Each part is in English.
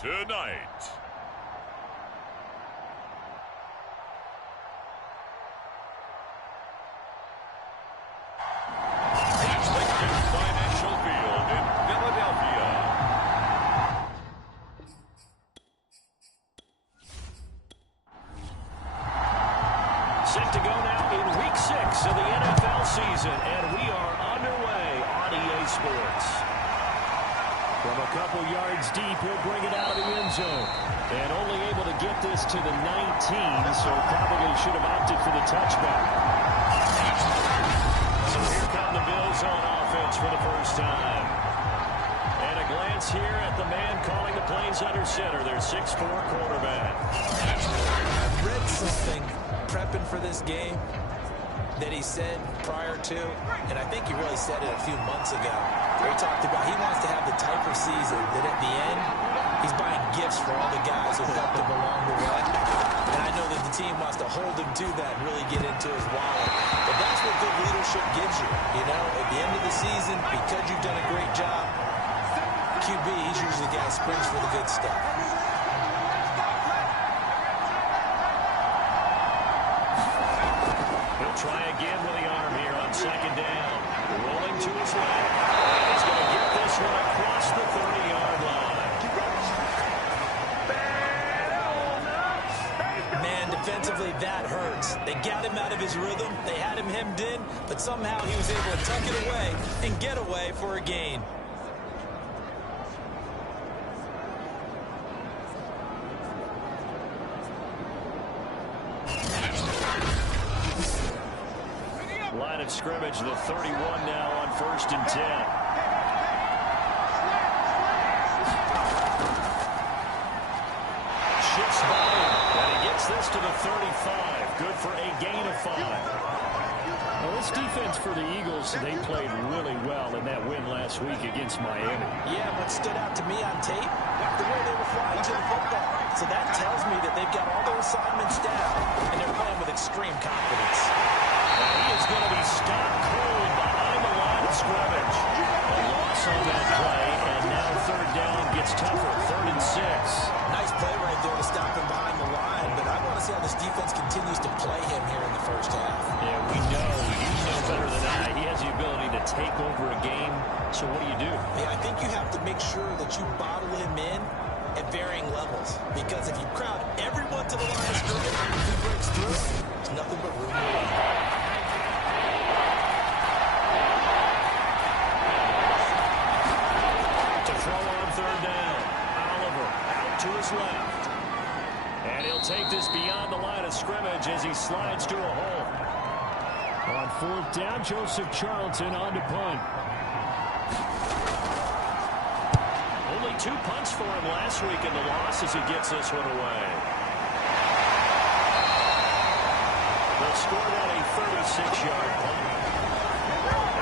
tonight. Financial Field in Philadelphia. Set to go now in Week 6 of the NFL season, and we are underway on EA Sports. From a couple yards deep, he'll bring it out of the end zone. And only able to get this to the 19, so probably should have opted for the touchback. So here come the Bills on offense for the first time. And a glance here at the man calling the plays under center, their 6'4" quarterback. I've read something prepping for this game that he said prior to, and I think he really said it a few months ago, where he talked about he wants to have the type of season that at the end, he's buying gifts for all the guys who helped him along the way. And I know that the team wants to hold him to that and really get into his wallet. But that's what good leadership gives you. You know, at the end of the season, because you've done a great job, QB, he's usually the guy who springs for the good stuff. Try again with the arm here on second down. Rolling to his left. He's going to get this one across the 30-yard line. Man, defensively, that hurts. They got him out of his rhythm. They had him hemmed in, but somehow he was able to tuck it away and get away for a gain. Line of scrimmage, the 31 now on 1st and 10. Shifts by him, and he gets this to the 35. Good for a gain of 5. Well, this defense for the Eagles, they played really well in that win last week against Miami. Yeah, what stood out to me on tape, the way they were flying to the football. So that tells me that they've got all their assignments down, and they're playing with extreme confidence. He is going to be stopped cold behind the line of scrimmage. A loss on that play, and now third down gets tougher. 3rd and 6. Nice play right there to stop him behind the line, but I want to see how this defense continues to play him here in the first half. Yeah, we know. You know better than I. He has the ability to take over a game. So what do? Yeah, I think you have to make sure that you bottle him in at varying levels, because if you crowd everyone to the line of scrimmage, if he breaks through, there's nothing but room to run. To his left. And he'll take this beyond the line of scrimmage as he slides to a hole. On 4th down, Joseph Charlton on to punt. Only 2 punts for him last week in the loss as he gets this one away. They'll score on a 36-yard punt.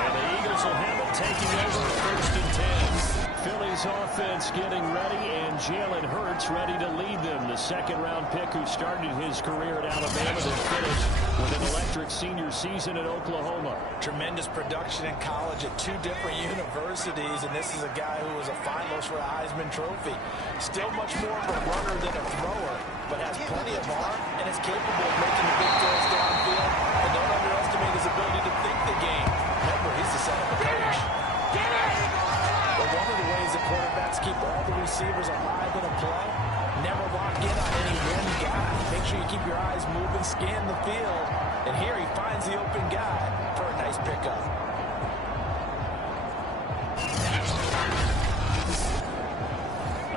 And the Eagles will have it taking over 1st and 10. Philly's offense getting ready, and Jalen Hurts ready to lead them. The second-round pick who started his career at Alabama and finished with an electric senior season at Oklahoma. Tremendous production in college at 2 different universities, and this is a guy who was a finalist for a Heisman Trophy. Still much more of a runner than a thrower, but has plenty of arm and is capable of making the big throws downfield. And don't underestimate his ability to think the game. Remember, he's the son of a coach. But one of the ways that quarterbacks keep all the receivers alive in a play, never lock in on any one guy. Make sure you keep your eyes moving, scan the field. And here he finds the open guy for a nice pickup.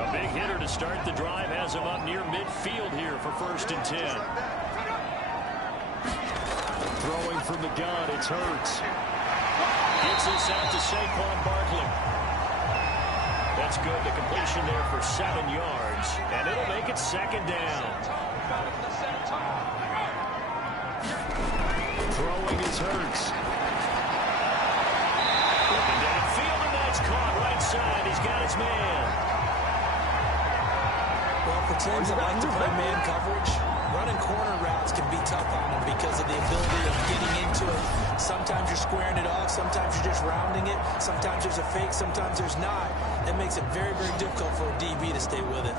A big hitter to start the drive has him up near midfield here for 1st and 10. Throwing from the gun, it's Hurts. Gets this out to Saquon Barkley. That's good. The completion there for 7 yards. And it'll make it 2nd down. Throwing is Hurts. Looking downfield, and that's caught right side. He's got his man. Well, for teams that like to play man coverage, Running corner routes can be tough on him because of the ability of getting into it. Sometimes you're squaring it off. Sometimes you're just rounding it. Sometimes there's a fake. Sometimes there's not. That makes it very, very difficult for a DB to stay with it.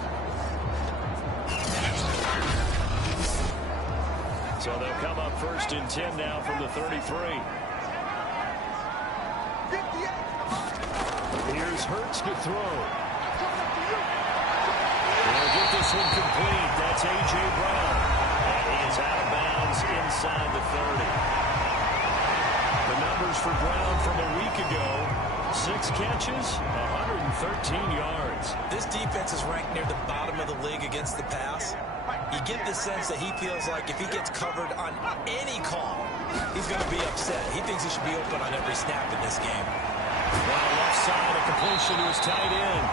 So they'll come up 1st and 10 now from the 33. Here's Hurts to throw. They'll get this one complete. That's A.J. Brown. And he is out of bounds inside the 30. The numbers for Brown from a week ago: 6 catches, 113 yards. This defense is ranked near the bottom of the league against the pass. You get the sense that he feels like if he gets covered on any call, he's going to be upset. He thinks he should be open on every snap in this game. Well, left side, a completion to his tight end.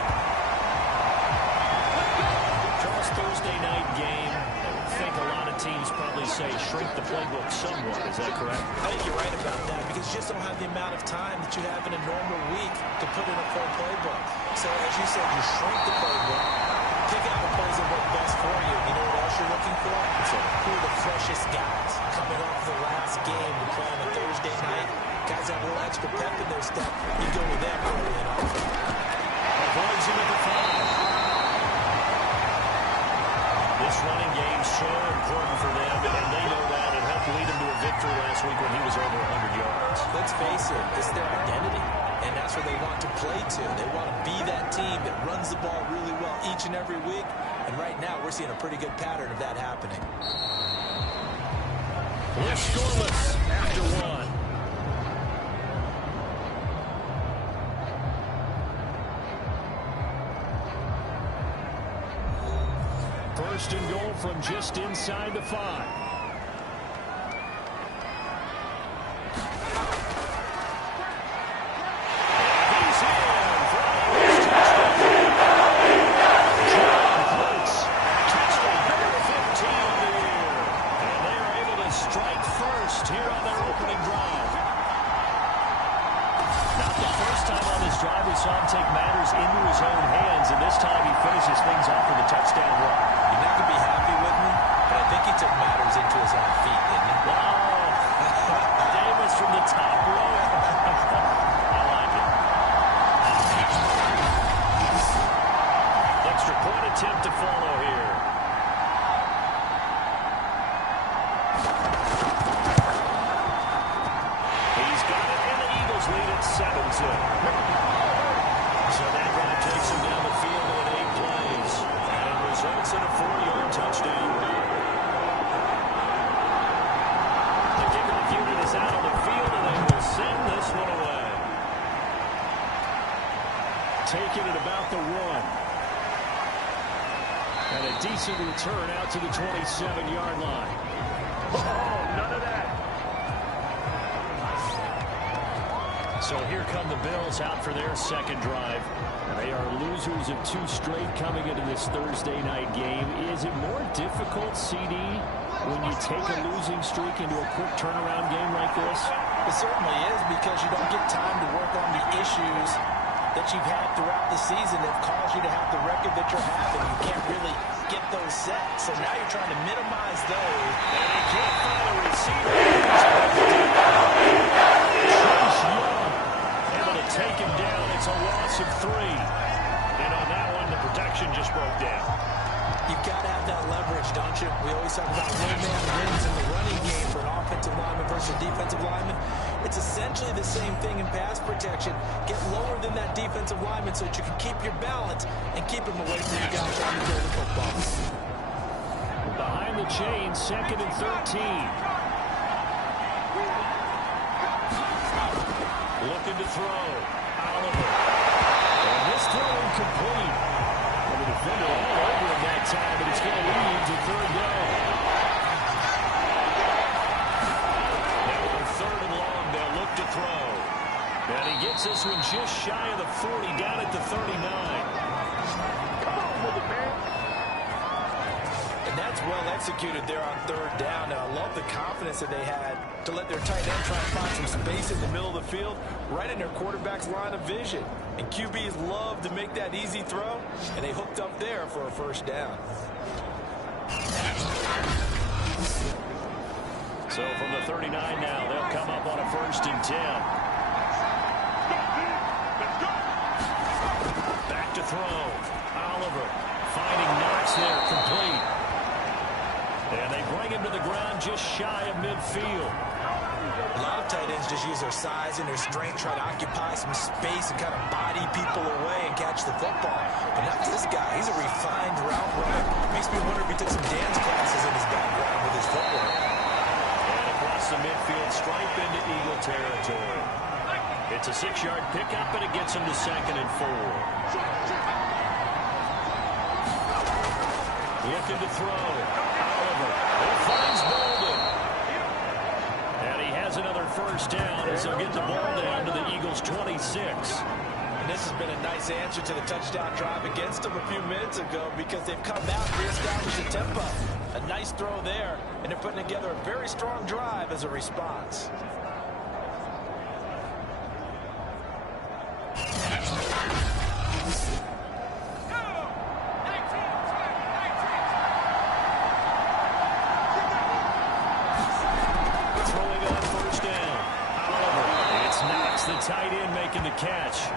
Charles, Thursday night game. I think a lot of teams probably say shrink the playbook somewhat. Is that correct? I think you're right about that because you just don't have the amount of time that you have in a normal week to put in a full playbook. So as you said, you shrink the playbook, pick out the plays that work best for you. You know what else you're looking for? So who are the freshest guys coming off the last game to play on a Thursday night? Guys have a little extra pep in their step. You go with them early and often. Avoids him at the 5. This running game so important for them, and they know that. It helped lead them to a victory last week when he was over 100 yards. Let's face it, it's their identity, and that's what they want to play to. They want to be that team that runs the ball really well each and every week, and right now we're seeing a pretty good pattern of that happening. We're scoreless after 1. First and goal from just inside the 5. He's in for a touchdown. 15 on the year. And they are able to strike first here on their opening drive. Not the first time on this drive we saw him take matters into his own hands, and this time he finishes things off with a touchdown run. You're not going to be happy with me, but I think he took matters into his own feet, didn't he? Wow. Davis from the top row. I like it. Extra point attempt to follow here. He's got it, and the Eagles lead at 7-2. So that drive takes him down the field in 8 plays. And it results in a 4-yard touchdown run. The kickoff unit is out on the field, and they will send this one away. Taking it about the 1. And a decent return out to the 27-yard line. Oh, none of that. So here come the Bills out for their second drive. They are losers of 2 straight coming into this Thursday night game. Is it more difficult, CD, when you take a losing streak into a quick turnaround game like this? It certainly is because you don't get time to work on the issues that you've had throughout the season that caused you to have the record that you're having. You can't really get those set. So now you're trying to minimize those. And he can't find a receiver. Able to take him down. It's a loss of 3. And on that one, the protection just broke down. You've got to have that leverage, don't you? We always talk about low man wins in the running game for an offensive lineman versus a defensive lineman. It's essentially the same thing in pass protection. Get lower than that defensive lineman so that you can keep your balance and keep him away from the guy trying to throw the football. Behind the chain, 2nd and 13. Looking to throw. Oliver. And this throw incomplete. And the defender all over him that time, but it's going to lead to 3rd down. Now on 3rd and long, they'll look to throw. And he gets this one just shy of the 40, down at the 39. Come on with it, man. And that's well executed there on 3rd down. Now, I love the confidence that they had to let their tight end try and find some space in the middle of the field, right in their quarterback's line of vision. And QBs love to make that easy throw, and they hooked up there for a 1st down. So from the 39 now, they'll come up on a 1st and 10. Back to throw. Oliver finding Knox there, complete. And they bring him to the ground just shy of midfield. A lot of tight ends just use their size and their strength, try to occupy some space and kind of body people away and catch the football. But not this guy. He's a refined route runner. Makes me wonder if he took some dance classes in his background with his footwork. And across the midfield, stripe into Eagle territory. It's a 6-yard pickup, and it gets him to 2nd and 4. Looking to throw. Oliver. He finds Bolden. And he has another 1st down as they'll get the ball down to the Eagles' 26. And this has been a nice answer to the touchdown drive against them a few minutes ago because they've come out and reestablished the tempo. A nice throw there, and they're putting together a very strong drive as a response. Tight end making the catch.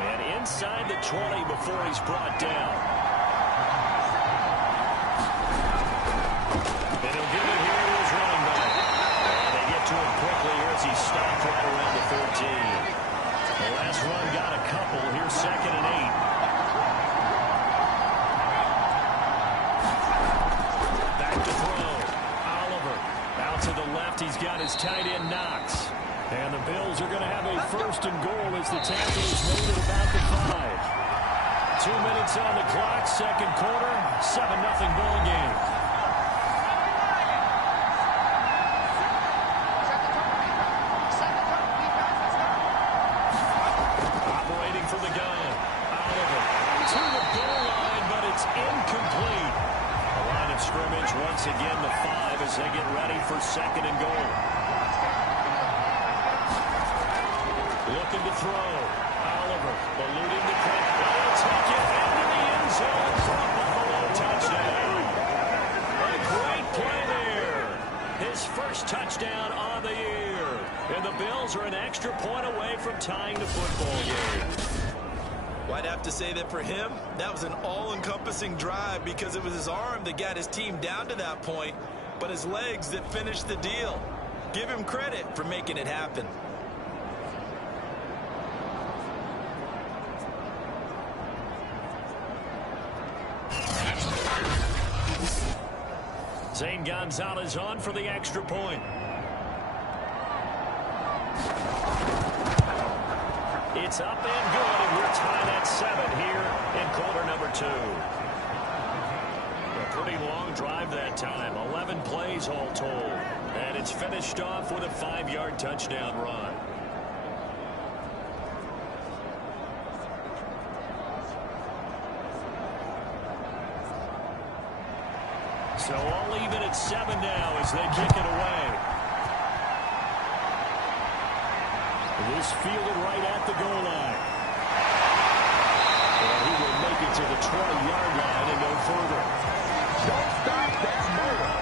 And inside the 20 before he's brought down. And he'll give it here to his running back. And they get to him quickly here as he stopped right around the 14. The last run got a couple. Here's 2nd and 8. Back to throw. Oliver out to the left. He's got his tight end Knox. And the Bills are going to have a 1st and goal as the tackle is made at about the 5. 2 minutes on the clock, 2nd quarter, 7-0 ball game. Operating from the gun. Oliver to the goal line, but it's incomplete. The line of scrimmage once again the 5 as they get ready for 2nd and goal. Looking to throw. Oliver eluding the cut. They'll take it into the end zone for a Buffalo touchdown. A great play there. His 1st touchdown on the year. And the Bills are an extra point away from tying the football game. Well, I'd have to say that for him, that was an all-encompassing drive because it was his arm that got his team down to that point, but his legs that finished the deal. Give him credit for making it happen. Zane Gonzalez on for the extra point. It's up and good, and we're tied at 7 here in quarter number 2. A pretty long drive that time, 11 plays all told. And it's finished off with a 5-yard touchdown run. So all even at 7 now as they kick it away. This fielded right at the goal line. And he will make it to the 20-yard line and no further. Don't stop that motor.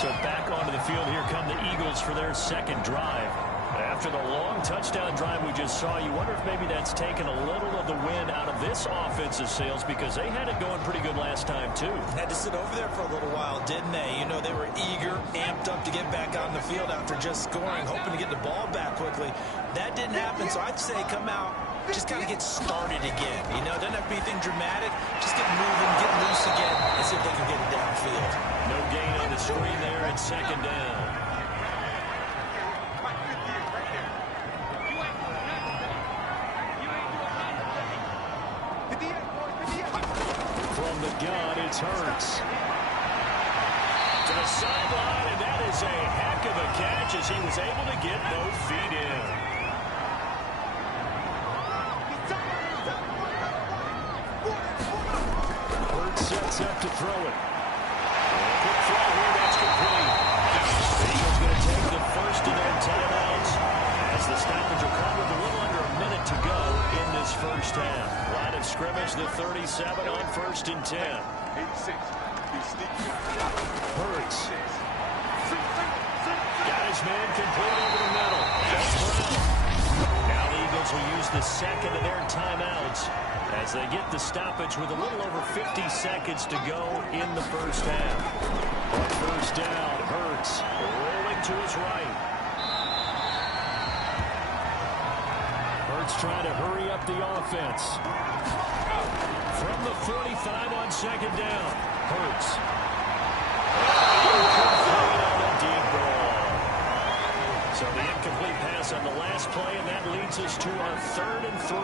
So back onto the field, here come the Eagles for their 2nd drive. After the long touchdown drive we just saw, you wonder if maybe that's taken a little of the wind out of this offensive sails because they had it going pretty good last time, too. Had to sit over there for a little while, didn't they? You know, they were eager, amped up to get back on the field after just scoring, hoping to get the ball back quickly. That didn't happen, so I'd say come out, just kind of get started again. You know, doesn't have to be anything dramatic. Just get moving, get loose again, and see if they can get it downfield. No gain on the screen there at 2nd down. From the gun, it's Hurts. To the sideline, and that is a heck of a catch as he was able to get both feet in. Hurts sets up to throw it. Quick throw here, that's complete. The Eagles going to take the first of their timeouts as the stoppage will come with a little under a minute to go in this first half. Line of scrimmage, the 37 on 1st and 10. 86. Hurts. Got his man complete over the middle. That's Brown. Now the Eagles will use the second of their timeouts as they get the stoppage with a little over 50 seconds to go in the first half. On first down, Hurts rolling to his right. Hurts trying to hurry up the offense. From the 45 on second down, Hurts. Incomplete on a deep ball. So the incomplete pass on the last play, and that leads us to our 3rd and 3.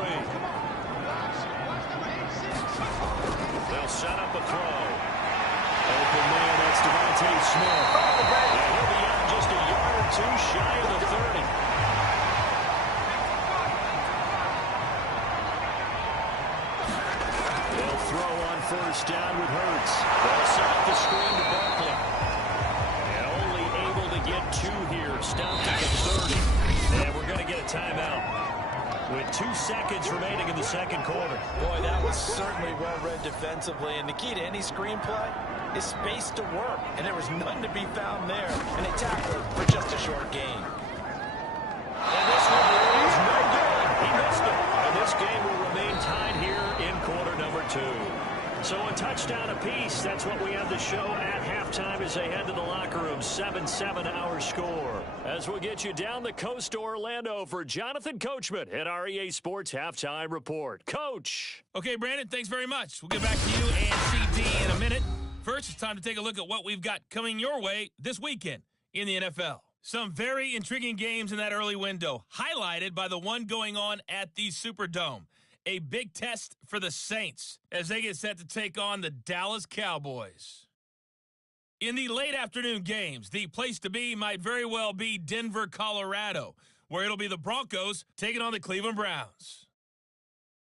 They'll set up a throw. Open man, that's Devontae Smith. And he'll be out just a yard or two shy of the 30. They'll throw on first down with Hurts. They'll set up the screen to Barkley. And only able to get 2 here. Stopped at the 30. And we're going to get a timeout with 2 seconds remaining in the second quarter. Boy, that was certainly well read defensively. And the key to any screenplay is space to work. And there was none to be found there. And they tackled it for just a short gain. And this one is no good. He missed it. And this game will remain tied here in quarter number 2. So a touchdown apiece. That's what we have to show at halftime as they head to the locker room. 7-7 our score. As we'll get you down the coast to Orlando for Jonathan Coachman at REA Sports Halftime Report. Coach. Okay, Brandon, thanks very much. We'll get back to you and CD in a minute. First, it's time to take a look at what we've got coming your way this weekend in the NFL. Some very intriguing games in that early window, highlighted by the one going on at the Superdome. A big test for the Saints as they get set to take on the Dallas Cowboys. In the late afternoon games, the place to be might very well be Denver, Colorado, where it'll be the Broncos taking on the Cleveland Browns.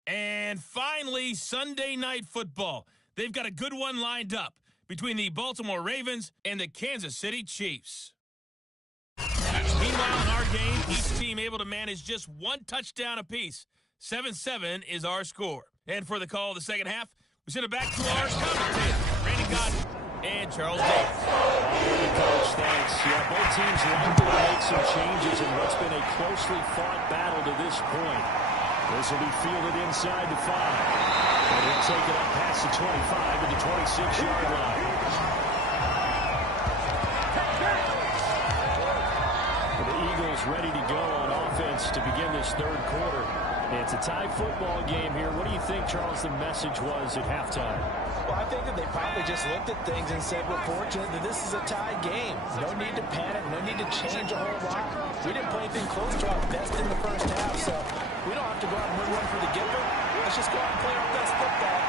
And finally, Sunday Night Football. They've got a good one lined up between the Baltimore Ravens and the Kansas City Chiefs. Meanwhile, in our game, each team able to manage just 1 touchdown apiece. 7-7 is our score. And for the call of the second half, we send it back to our commentators, Randy Godden and Charles Davis. Coach, thanks. Yeah, both teams likely to make some changes in what's been a closely fought battle to this point. This will be fielded inside the 5. And he'll take it up past the 25 to the 26-yard line. The Eagles ready to go on offense to begin this 3rd quarter. It's a tie football game here. What do you think, Charles, the message was at halftime? Well, I think that they probably just looked at things and said, we're fortunate that this is a tie game. No need to panic. No need to change a whole lot. We didn't play anything close to our best in the first half, so we don't have to go out and win one for the giver. Let's just go out and play our best football.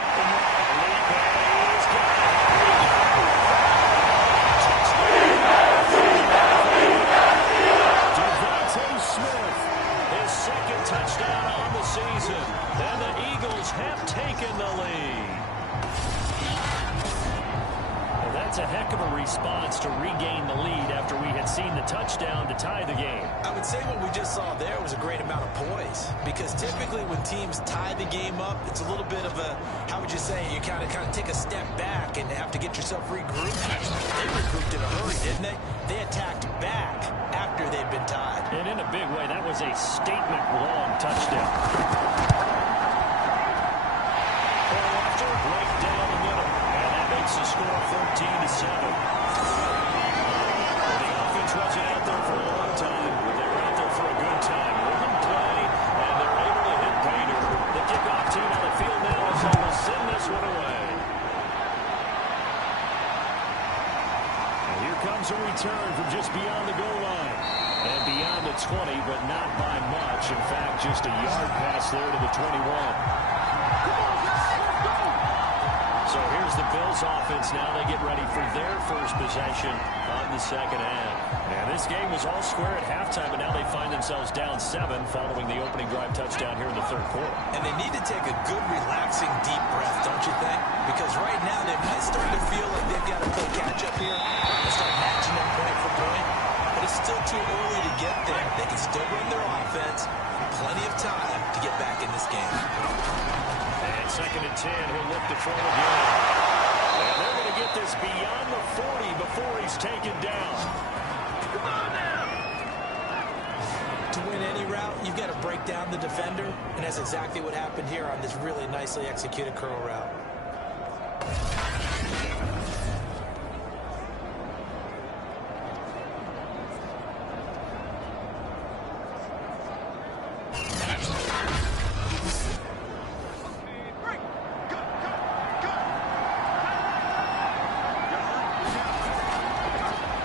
Devontae Smith, his 2nd touchdown on the season. And the Eagles have taken the lead. Well, that's a heck of a response to regain the lead after we had seen the touchdown to tie the game. I would say what we just saw there was a great amount of poise, because typically when teams tie the game up, it's a little bit of a, how would you say, you kind of take a step back and have to get yourself regrouped. They regrouped in a hurry, didn't they? They attacked back after they'd been tied. And in a big way, that was a statement-long touchdown. Right down the middle, and that makes the score 14-7. The offense wasn't out there for a long time, but they were out there for a good time. Rhythm play, and they're able to hit Bader. The kickoff team on the field now is able to send this one away. And here comes a return from just beyond the goal line. And beyond the 20, but not by much. In fact, just a yard pass there to the 21. So here's the Bills offense now. They get ready for their first possession of the second half. And this game was all square at halftime, and now they find themselves down 7 following the opening drive touchdown here in the 3rd quarter. And they need to take a good, relaxing, deep breath, don't you think? Because right now they might start to feel like they've got to play catch-up here and start matching them point for point. But it's still too early to get there. They can still run their offense. Plenty of time to get back in this game. And 2nd and 10, he'll look to throw again. And they're going to get this beyond the 40 before he's taken down. Come on now. To win any route, you've got to break down the defender, and that's exactly what happened here on this really nicely executed curl route.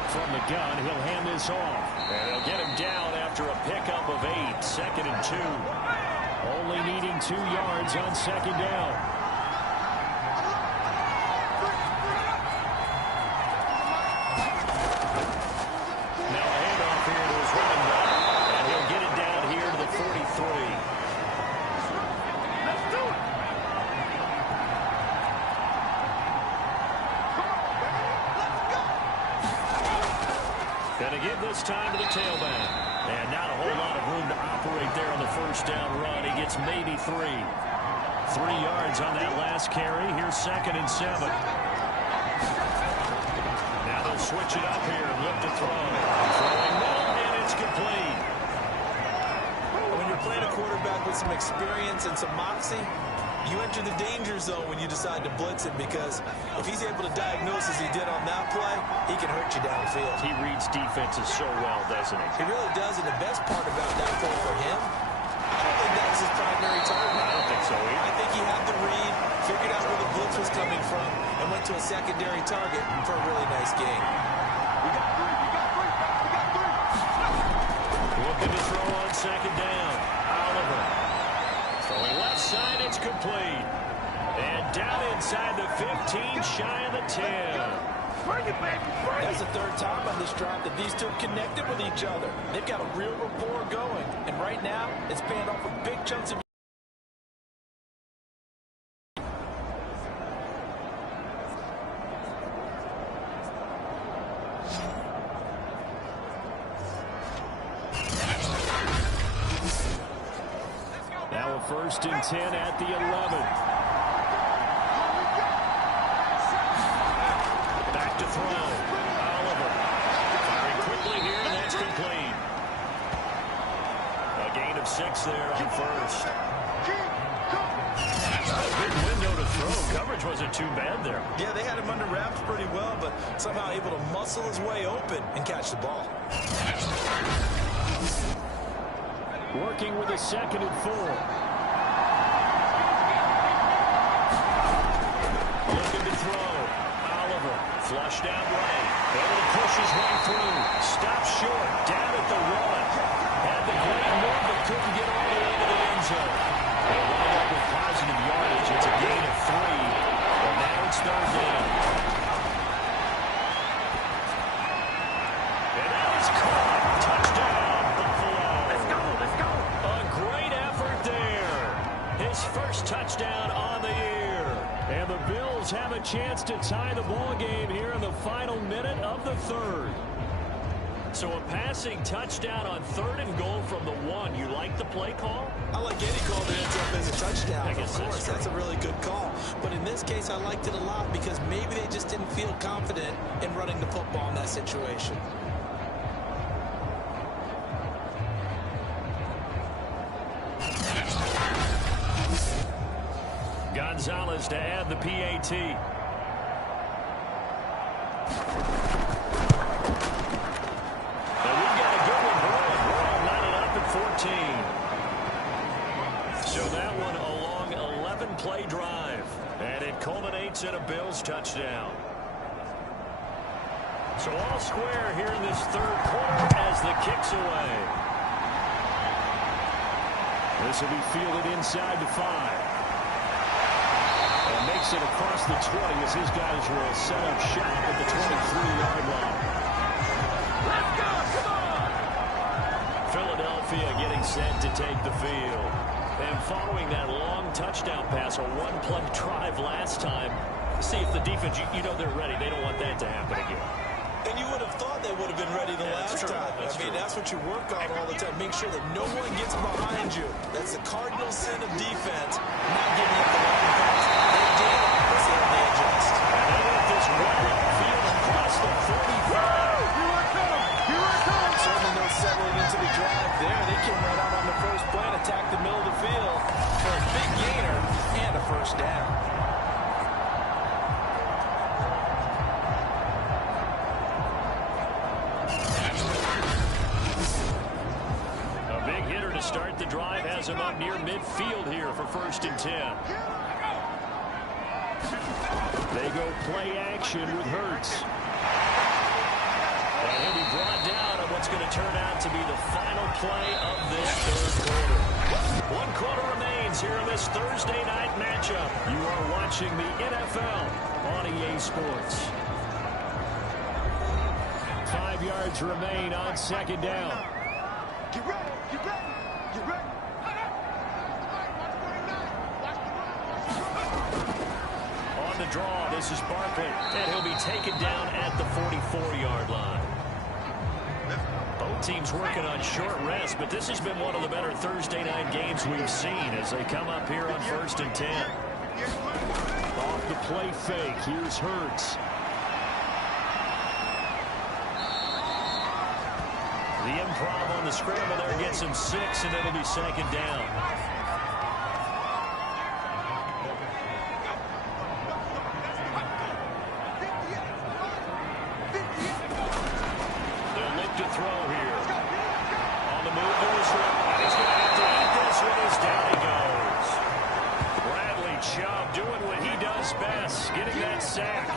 From the gun, he'll hand this off. And he'll get him down after a pickup of 8, 2nd and 2. Only needing 2 yards on 2nd down. Now a handoff here to his running back. And he'll get it down here to the 43. Let's do it. Going to give this time to the tailback. And not a whole lot of room to operate there on the first down run. He gets maybe 3. 3 yards on that last carry. Here's 2nd and 7. Now they'll switch it up here and look to throw. Throwing middle, and it's complete. When you're playing a quarterback with some experience and some moxie, you enter the danger zone when you decide to blitz him, because if he's able to diagnose as he did on that play, he can hurt you downfield. He reads defenses so well, doesn't he? He really does, and the best part about that play for him, I don't think that was his primary target. I don't think so either. I think he had the read, figured out where the blitz was coming from, and went to a secondary target for a really nice gain. We got three. Looking to throw on 2nd down. Oliver. Throwing left side, it's complete. And down inside the 15, shy of the 10. Bring it, baby. Bring That's it. the 3rd time on this drive that these two have connected with each other. They've got a real rapport going, and right now, it's paying off with big chunks of Now a 1st and 10 at the 11. Back to throw. Oliver. Firing quickly here, and that's complete. A gain of 6 there on 1st. A big window to throw. Coverage wasn't too bad there. Yeah, they had him under wraps pretty well, but somehow able to muscle his way open and catch the ball. Working with a 2nd and 4. Looking to throw. Oliver, flushed out right. Able to push his way through. Stops short. Down at the run. Had the great move, but couldn't get all the way to the end zone. They wind up with positive yardage. It's a gain of 3. But now it's 3rd down. And that is caught. Touchdown, Buffalo. Let's go. Let's go. A great effort there. His first touchdown on the year. And the Bills have a chance to tie the ball game here in the final minute of the 3rd. So a passing touchdown on 3rd and goal from the 1. You like the play call? I like any call that ends up as a touchdown. I guess of course, that's that's a really good call. But in this case, I liked it a lot because maybe they just didn't feel confident in running the football in that situation. Gonzalez to add the PAT. And we've got a good one brewing. We're all lining up at 14. So that one a long 11-play drive. And it culminates in a Bills touchdown. So all square here in this 3rd quarter as the kick's away. This will be fielded inside the 5. And makes it across the 20 as his guys will set up shop at the 23-yard line. Let's go. Come on. Philadelphia getting set to take the field. And following that long touchdown pass, a one-play drive last time, see if the defense, you know they're ready. They don't want that to happen again. And you would have thought they would have been ready the last time. That's I mean, true. that's what you work on all the time. Make sure that no one gets behind you. That's the cardinal sin of defense, not giving up the long pass. They did. Let's see how they adjust. And they let this one first down. A big hitter to start the drive has him up near midfield here for 1st and 10. They go play action with Hurts. And he'll be brought down on what's going to turn out to be the final play of this third quarter. 1 quarter remains here in this Thursday night matchup. You are watching the NFL on EA Sports. 5 yards remain on 2nd down. Get ready, get ready, get ready. On the draw, this is Barkley, and he'll be taken down at the 44-yard line. Both teams working on short rest, but this has been one of the better Thursday night games we've seen as they come up here on 1st and 10. Off the play fake, here's Hurts. The improv on the scramble there gets him 6, and it'll be 2nd down. They'll look to throw here. On the move to his right. He's going to have to eat this with his down he goes. Bradley Chubb doing what he does best, getting that sack.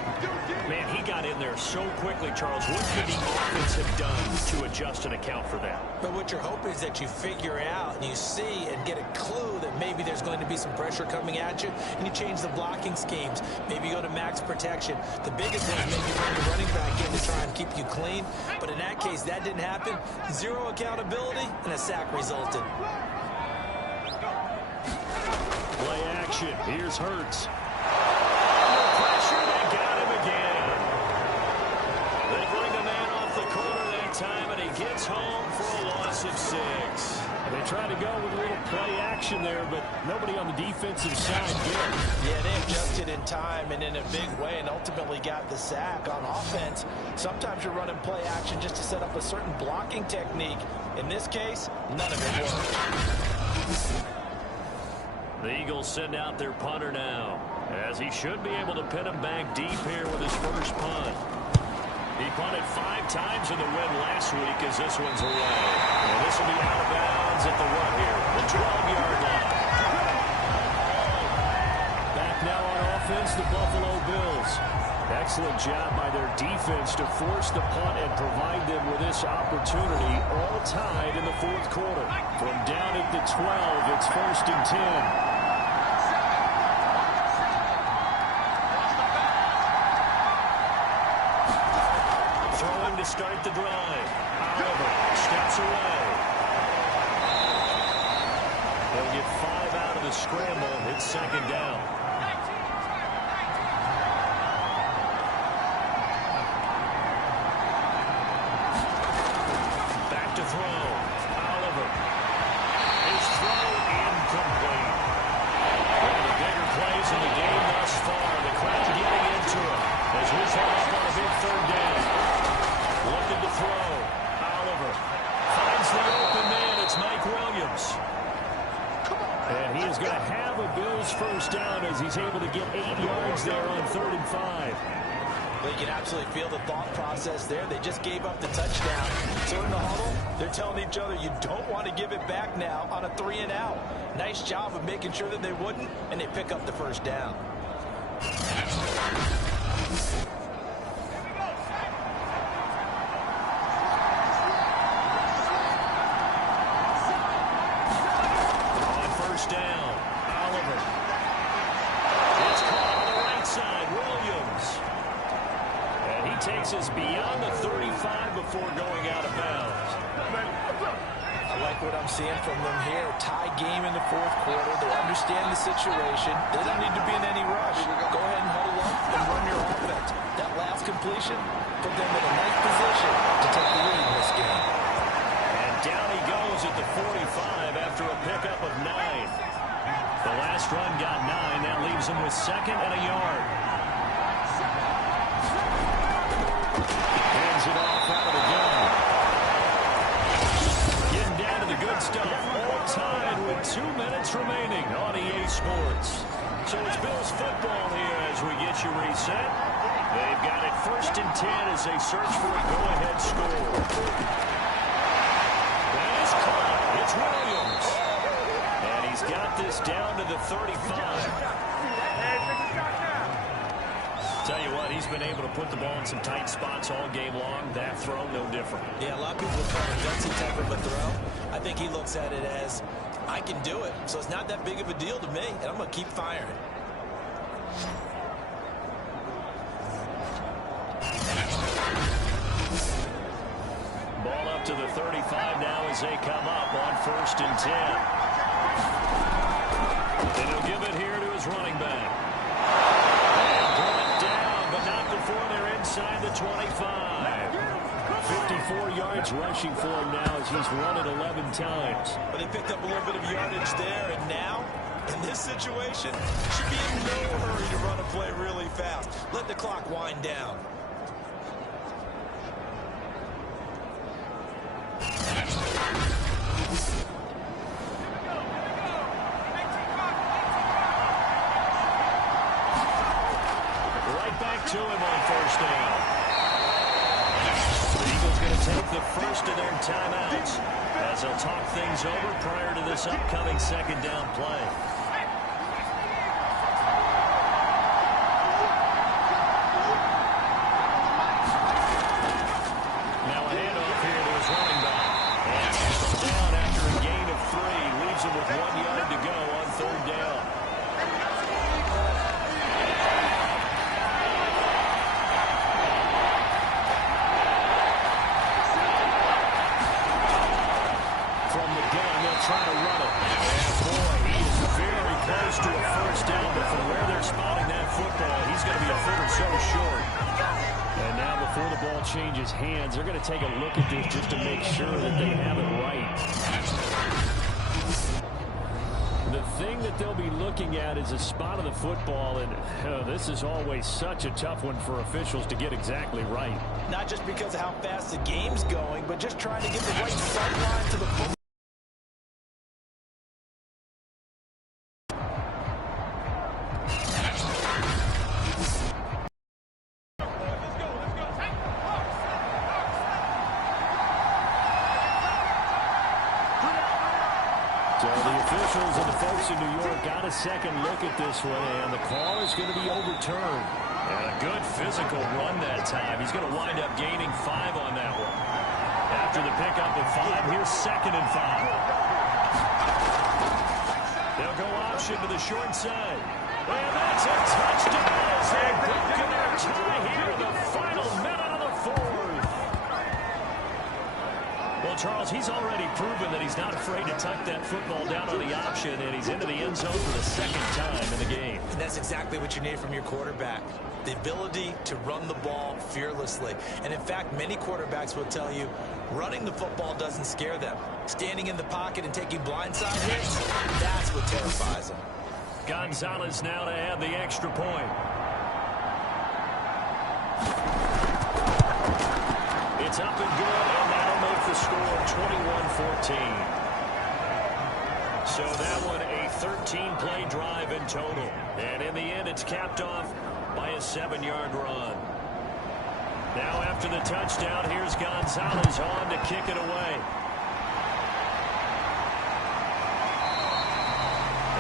Man, he got in there so quickly, Charles. What could the offense have done to adjust and account for that? But what you're hoping is that you figure out and you see and get a clue that maybe there's going to be some pressure coming at you, and you change the blocking schemes. Maybe you go to max protection. The biggest one is maybe bring your running back in to try and keep you clean. But in that case, that didn't happen. 0 accountability, and a sack resulted. Play action. Here's Hurts. Under pressure, they got him again. They bring the man off the corner that time, and he gets home for a loss of 6. They try to go with a little play action there, but nobody on the defensive side did. Yeah, they adjusted in time and in a big way and ultimately got the sack. On offense, sometimes you're running play action just to set up a certain blocking technique. In this case, none of it worked. The Eagles send out their punter now, as he should be able to pin him back deep here with his first punt. He punted 5 times in the win last week as this one's away. And this will be out of bounds at the what here? The 12-yard line. Back now on offense, the Buffalo Bills. Excellent job by their defense to force the punt and provide them with this opportunity, all tied in the 4th quarter. From down at the 12, it's 1st and 10. To start the drive. Oliver steps away. They'll get 5 out of the scramble. It's 2nd down. Back to throw. Oliver. His throw incomplete. One of the bigger plays in the game thus far. The crowd getting into it as we set up on a big 3rd down. Looking to throw. Oliver finds the open man. It's Mike Williams. And he is going to have a Bills first down as he's able to get 8 yards there on 3rd and 5. Well, you can absolutely feel the thought process there. They just gave up the touchdown. So in the huddle, they're telling each other, you don't want to give it back now on a 3 and out. Nice job of making sure that they wouldn't, and they pick up the first down. Down. Oliver. It's caught on the right side. Williams. And he takes us beyond the 35 before going out of bounds. I like what I'm seeing from them here. Tie game in the 4th quarter. They understand the situation. They don't need to be in any rush. Go ahead and huddle up and run your offense. That last completion put them in a nice position to take the lead in this game. And down he goes at the 45 after a pickup of 9. The last run got 9. That leaves him with 2nd and a yard. Hands it off out of the gun. Getting down to the good stuff. All tied with 2 minutes remaining on EA Sports. So it's Bills football here as we get you reset. They've got it 1st and 10 as they search for a go-ahead score. That is caught. It's Williams. And he's got this down to the 35. Tell you what, he's been able to put the ball in some tight spots all game long. That throw, no different. Yeah, a lot of people would call it a gutsy type of a throw. I think he looks at it as, I can do it, so it's not that big of a deal to me, and I'm going to keep firing. Ball up to the 35 now as they come up on 1st and 10. And he'll give it here to his running back. But not before they're inside the 25. 54 yards rushing for him now as he's run it 11 times. But they picked up a little bit of yardage there, and now, in this situation, should be in no hurry to run a play really fast. Let the clock wind down. To him on 1st down. The Eagles going to take the first of their timeouts as they'll talk things over prior to this upcoming 2nd down play. Now a handoff here to his running back. And tackled down after a gain of 3. Leaves him with 1 yard to go on 3rd down. Trying to run it. And boy, he is very close to a 1st down, but from where they're spotting that football, he's going to be a foot or so short. And now before the ball changes hands, they're going to take a look at this just to make sure that they have it right. The thing that they'll be looking at is a spot of the football, and this is always such a tough one for officials to get exactly right. Not just because of how fast the game's going, but just trying to get the right sight line to the football. So the officials and the folks in New York got a second look at this one, and the call is going to be overturned. And a good physical run that time. He's going to wind up gaining 5 on that one. After the pickup of 5, here's 2nd and 5. They'll go option to the short side. And that's a touchdown as they've broken their tie here in the final minute of the 4th. Well, Charles, he's already proven that he's not afraid to tuck that football down on the option, and he's into the end zone for the 2nd time in the game. And that's exactly what you need from your quarterback. The ability to run the ball fearlessly. And in fact, many quarterbacks will tell you running the football doesn't scare them. Standing in the pocket and taking blindside hits, that's what terrifies them. Gonzalez now to add the extra point. It's up and good, and that'll make the score 21-14. So that one a 13-play drive in total. And in the end, it's capped off by a 7-yard run. Now after the touchdown, here's Gonzalez on to kick it away.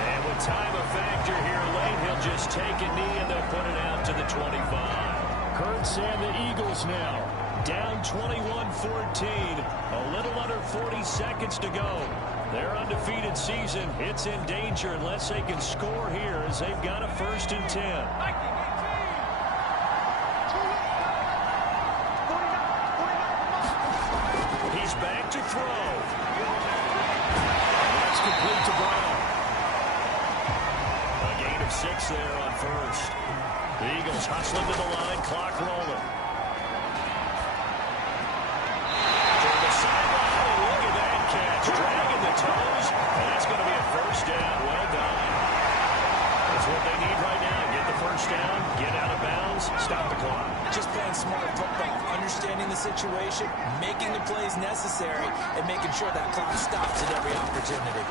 And with time a factor here late, he'll just take a knee and they'll put it out to the 25. Kurtz and the Eagles now down 21-14. A little under 40 seconds to go. Their undefeated season, it's in danger unless they can score here as they've got a 1st and 10. He's back to throw. That's complete to Brown. A gain of 6 there on 1st. The Eagles hustling to the line, clock rolling. To the sideline, and look at that catch. Dragging the toes, and that's going to be a 1st down. Well done. That's what they need right now. Get the 1st down, get out of bounds, stop the clock. Just playing smart football, understanding the situation, making the plays necessary, and making sure that clock stops at every opportunity.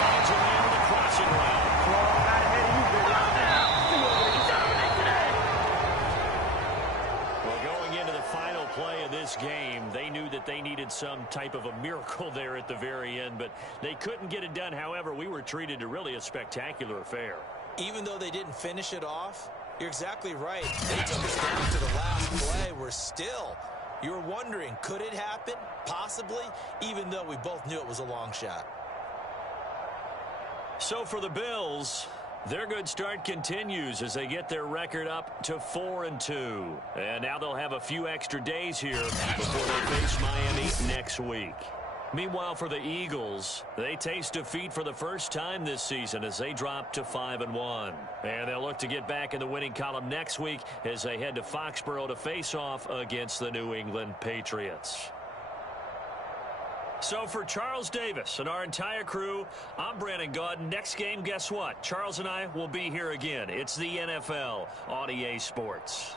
Finds a way into the type of a miracle there at the very end, but they couldn't get it done. However, we were treated to really a spectacular affair. Even though they didn't finish it off, you're exactly right. They took us down to the last play. We're still, you were wondering, could it happen? Possibly, even though we both knew it was a long shot. So for the Bills, their good start continues as they get their record up to 4-2. And now they'll have a few extra days here before they face Miami next week. Meanwhile, for the Eagles, they taste defeat for the first time this season as they drop to 5-1. And they'll look to get back in the winning column next week as they head to Foxborough to face off against the New England Patriots. So for Charles Davis and our entire crew, I'm Brandon Gaudin. Next game, guess what? Charles and I will be here again. It's the NFL on EA Sports.